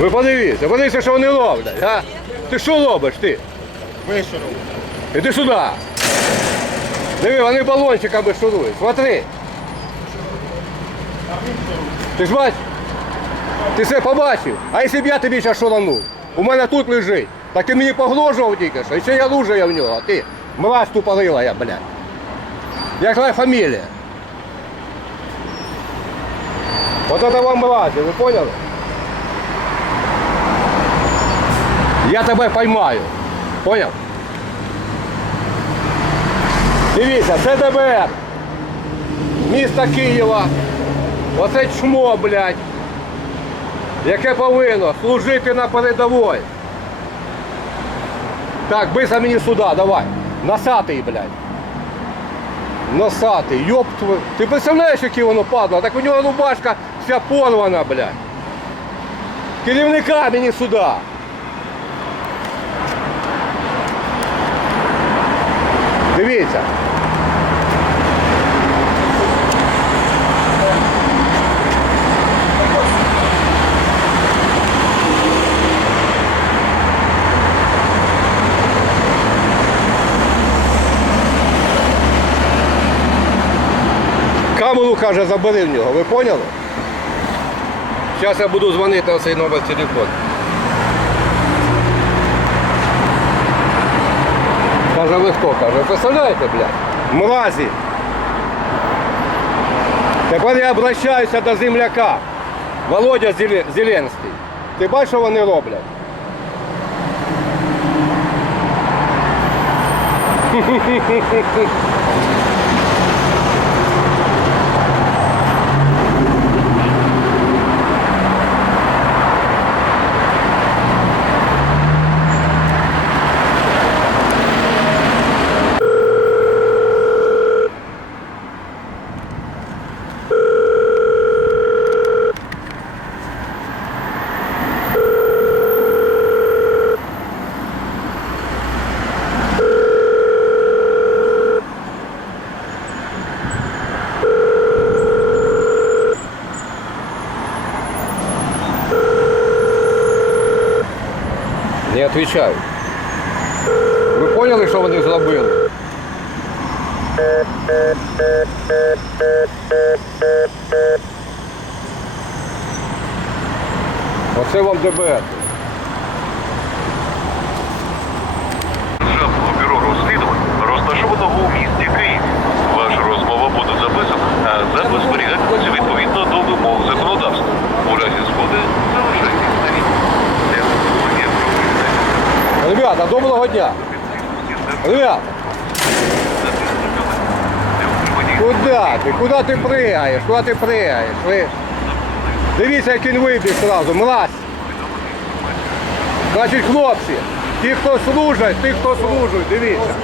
Ви подивіться, подивіться, що вони роблять, а? Ти що робиш ти? Вишеру. Іди сюди. Диви, вони балончиками шурують. Смотри. Ти ж бачиш? Ти все побачив? А якщо б я тобі зараз шуранув? У мене тут лежить. Так ти мені погрожував тільки що. І ще я оружие в нього. Ти мразь тупорила я, блядь. Як твоя фамілія? Вот это вам мразі, ви поняли? Я тебе поймаю. Поняв? Дивіться, це ДБР. Міста Києва. Оце чмо, блядь. Яке повинно служити на передовій. Так, бийся мені сюди, давай. Носатий, блядь. Носатий, ёб твою. Ти представляєш, яке воно падло? Так у нього рубашка вся порвана, блядь. Керівника мені сюди. Дивіться. Камеру, каже, забери в нього, ви поняли? Зараз я буду дзвонити на цей номер телефону. Каже, ви хто? Каже, представляєте, блядь? Мразі. Тепер я обращаюся до земляка. Володя Зеле- Зеленський. Ти бачиш, що вони роблять? Не отвечаю. Ви поняли, що вони зробили? Оце вам ДБР. Державного бюро розслідувань, розташованого у місті Києві. Ваша розмова буде записана, а запис зберігатиметься відповідно до вимог законодавства. У разі згоди залишайтесь на лінії. Ребята, доброго дня. Ребята, куди ти? Куди ти пригаєш? Куди ти пригаєш? Ви... Дивіться, як він вибіг одразу, мразь. Значить, хлопці, ті, хто служать, ті, хто служать, дивіться.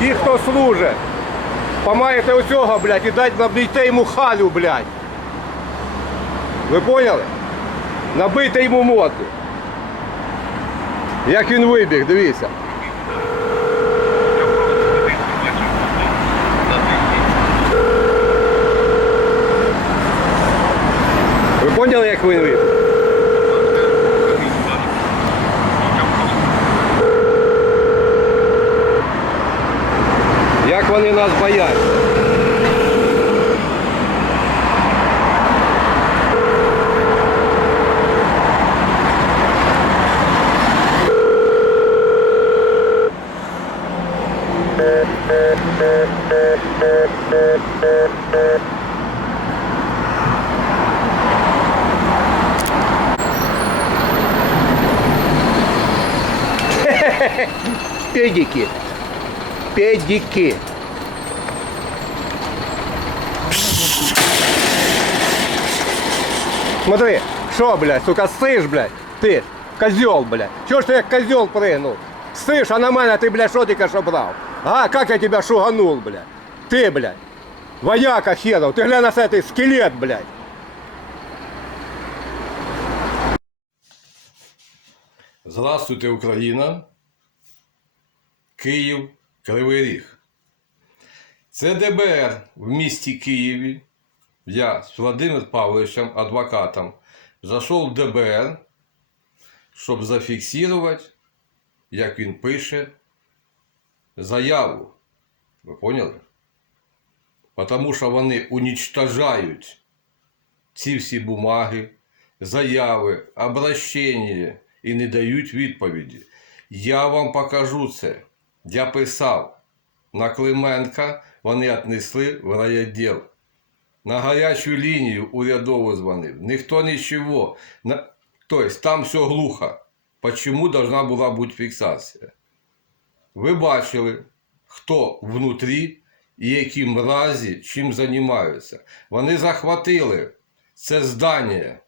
Ті, хто служить, помаєте оцього, блядь, і дать набийте йому халю, блядь. Ви поняли? Набийте йому морду. Як він вибіг, дивіться. Ви поняли, як він вибіг? Як вони нас бояться? Педики. Педики. Смотри, що, блядь, сука, сиш, блядь, ти, козел, блядь. Чого ж ти як козел пригнув? Сиш, а на мене ти, блядь, що тільки що брав? А, як я тебе шуганул, блядь? Ти, блядь, вояка херов, ти глянь на цей скелет, блядь. Здравствуйте, Україна. Київ, Кривий Ріг. Це ДБР в місті Києві. Я з Владимиром Павловичем, адвокатом, зайшов в ДБР щоб зафіксувати, як він пише, заяву. Ви поняли? Тому що вони уничтожають ці всі бумаги, заяви, обращення і не дають відповіді. Я вам покажу це. Я писав на Клименка, вони віднесли в райвідділ. На гарячу лінію урядову дзвонив. Ніхто нічого. Тобто там все глухо. Почему должна була бути фіксація? Ви бачили, хто внутрі і яким разі чим займаються. Вони захватили це здання.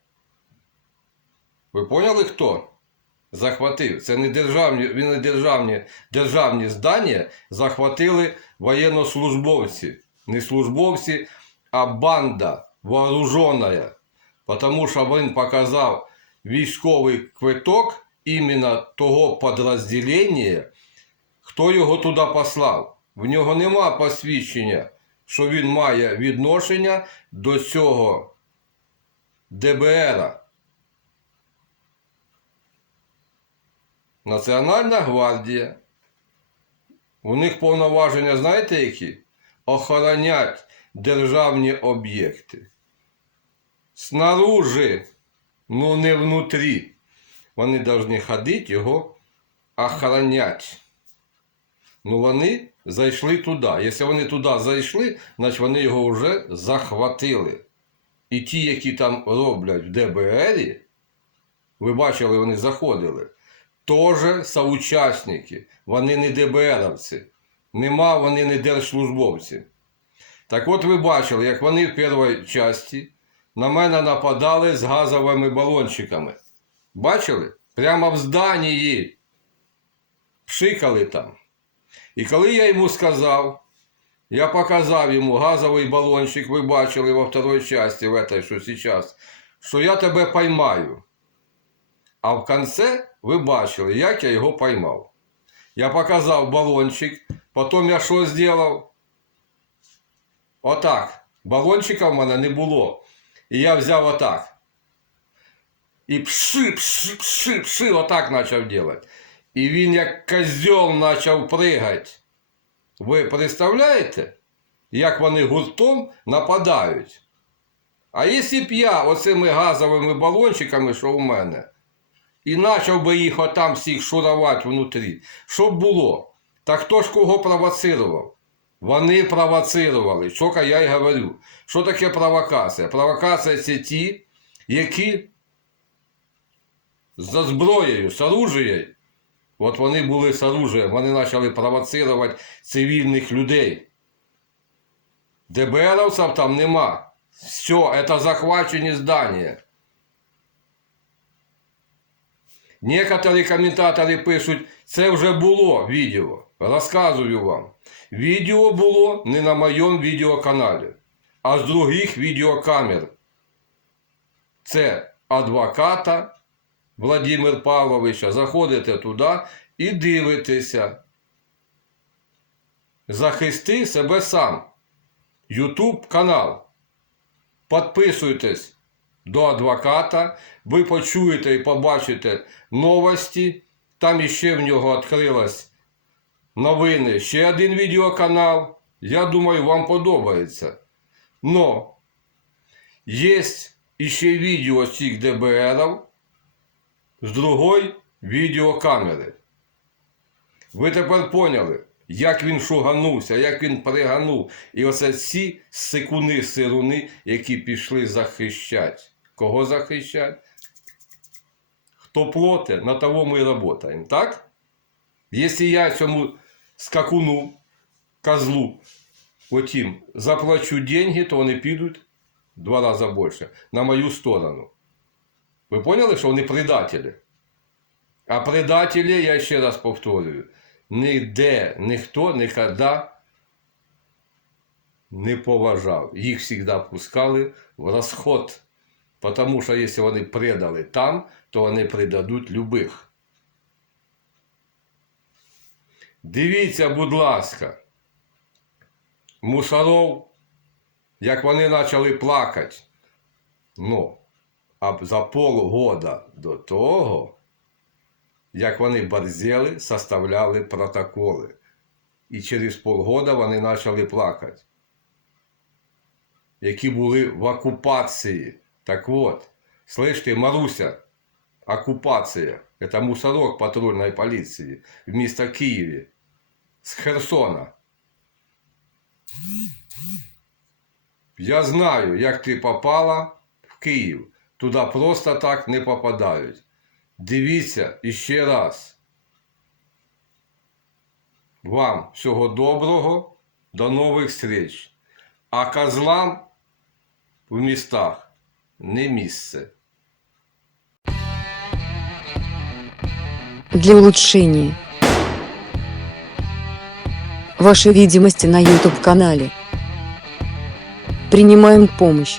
Ви поняли хто? Захватив. Це не державні, не державні, державні здання захватили воєннослужбовці. Не службовці, а банда вооружена. Тому що він показав військовий квиток іменно того підрозділення, хто його туди послав. В нього нема посвідчення, що він має відношення до цього ДБР. Національна гвардія. У них повноваження, знаєте які? Охоронять державні об'єкти. Снаружи, ну не внутрі. Вони повинні ходити його охоронять. Ну вони зайшли туди. Якщо вони туди зайшли, значить вони його вже захватили. І ті, які там роблять в ДБРі, ви бачили, вони заходили, теж соучасники. Вони не ДБРовці. Нема вони не держслужбовці. Так от ви бачили, як вони в першій часті на мене нападали з газовими балончиками. Бачили? Прямо в зданні. Пшикали там. І коли я йому сказав, я показав йому газовий балончик, ви бачили во второй часті, в этой, що зараз, що я тебе поймаю. А в кінці ви бачили, як я його поймав. Я показав балончик, потім я що зробив? Отак. Балончика в мене не було. І я взяв отак. І пши, пши, пши, пши, отак почав робити. І він як козьол почав пригати. Ви представляєте, як вони гуртом нападають? А якщо б я оцими газовими балончиками, що у мене, і почав би їх отам всіх шурувати внутрі, що б було? Та хто ж кого провоцирував? Вони провоцирували. Що я й говорю. Що таке провокація? Провокація це ті, які за зброєю, з оружією, от вони були з оружієм, вони почали провоцирувати цивільних людей. ДБРовців там нема. Все, це захвачені здання. Некоторі коментатори пишуть, це вже було відео. Розказую вам. Відео було не на моєму відеоканалі, а з других відеокамер. Це адвоката Владимир Павловича. Заходите туди і дивитеся. Захисти себе сам. Ютуб канал. Підписуйтесь до адвоката, ви почуєте і побачите новості. Там іще в нього відкрилось новини. Ще один відеоканал. Я думаю, вам подобається. Но є іще відео цих ДБРів з другої відеокамери. Ви тепер поняли, як він шуганувся, як він приганув. І оце ці секуни сируни, які пішли захищать. Кого захищать? Хто плоте, на того ми і працюємо, так? Якщо я цьому скакуну, козлу, отім, заплачу деньги, то вони підуть два рази більше на мою сторону. Ви поняли, що вони предателі? А предателі, я ще раз повторюю, ніде ніхто ніколи не поважав. Їх завжди пускали в розход. Тому що якщо вони предали там, то вони предадуть любих. Дивіться, будь ласка, мусоров, як вони почали плакати. Ну, а за полгода до того як вони борзели, составляли протоколи. І через полгода вони почали плакати. Які були в окупації. Так от, слышите, Маруся, оккупация. Это мусорок патрульной полиции в місто Києві з Херсона. Я знаю, як ти попала в Київ. Туди просто так не попадають. Дивіться іще раз. Вам всього доброго, до нових встреч. А козлам в містах не місце. для улучшения вашей видимости на YouTube-канале. Принимаем помощь.